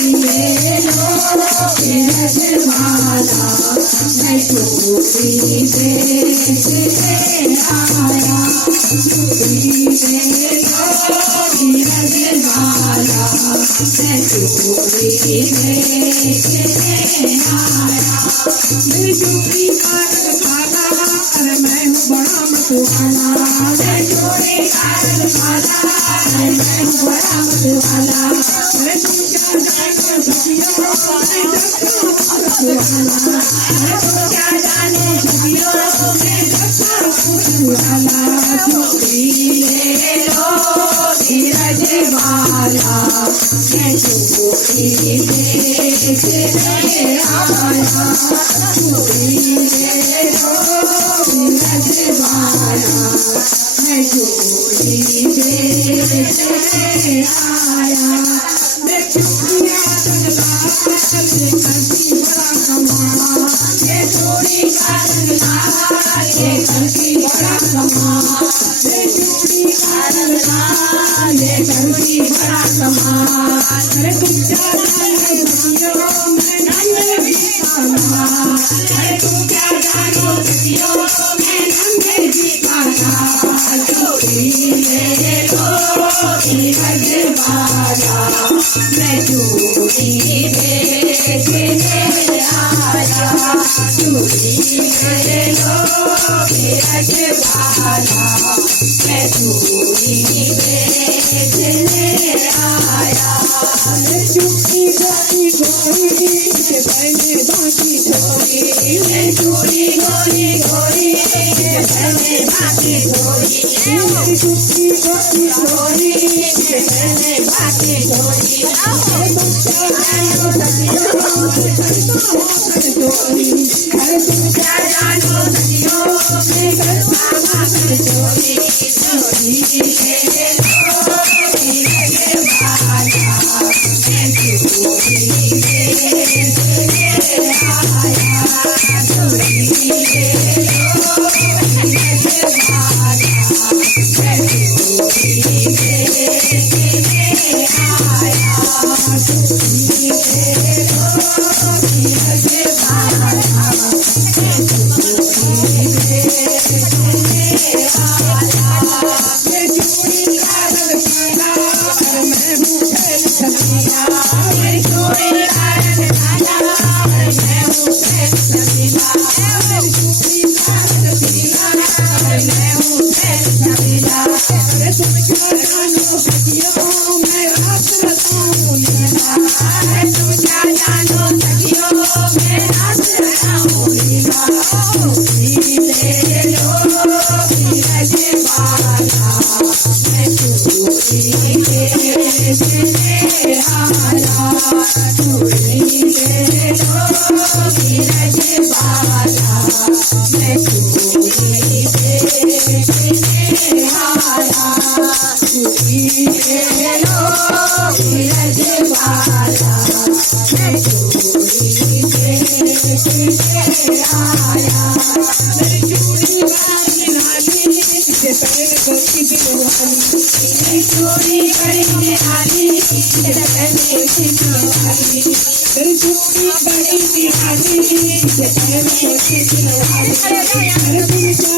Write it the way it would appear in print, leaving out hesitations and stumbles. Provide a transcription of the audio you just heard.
ले लो रजवाला मैं चोरी बेच के आया चोरी ले लो रजवाला मैं चोरी बेच के आया मेरी चोरी का रजवाला अरे मैं हूँ बड़ा मतवाला मैं चोरी का रजवाला अरे मैं हूँ बड़ा मतवाला अरे तुम क्या जानो सखियों मैं दस्ता मतवाला अरे तुम क्या जानो सखियों मैं दस्ता मतवाला चोरी ले लो रजवाला मैं चोरी बेच के आया चोरी ले लो रजवाला मैं चोरी बेच के आया मैं चोरियां रंगला करती बड़ा कमाल मैं चोरी का रंगला ये करती बड़ा कमाल मैं चोरी का रंगला ये करती बड़ा कमाल अरे तुम क्या जानो सखियों मैं नंगे भी काला अरे तुम क्या जानो सखियों मैं नंगे भी काला चोरी ले लो रजवाला मैं चोरी बेच के आया चोरी ले लो रजवाला मैं चोरी बेच के आया मैं चोरी गोरी गोरी के पहले बाकी छोरी मैं चोरी गोरी गोरी के पहले बाकी छोरी मेरी चोरी गोरी गोरी के पहले बाकी छोरी अरे तुम क्या जानो सखियों मैं करता हूँ चोरी अरे तुम क्या जानो सखियों मैं करता हूँ चोरी चोरी ले लो रजवाला मैं चोरी बेच के आया चोरी ले लो रजवाला मैं चोरी बेच के आया चोरी ले लो रजवाला मैं चोरी बेच के आया मैं चोरी का रजवाला अरे मैं हूँ फैल छबिया मैं चोरी का रजवाला अरे मैं हूँ फैल छबिया मेरी चोरी का रजवाला अरे मैं हूँ फैल छबिया अरे तुम क्या जानो सखियों मैं रात रताऊँ लीला अरे तुम क्या जानो सखियों मैं रात रताऊँ लीला चोरी ले लो रजवाला मैं चोरी बेच के आया चोरी ले लो रजवाला मैं चोरी बेच के आया चोरी ले लो रजवाला मैं चोरी बेच के आया मेरी चोरी वाली नानी के पैर गोरी दिलवाली मेरी चोरी बड़ी निहाली के पैर गोरी दिलवाली मेरी चोरी बड़ी निहाली के पैर गोरी दिलवाली अरे तुम क्या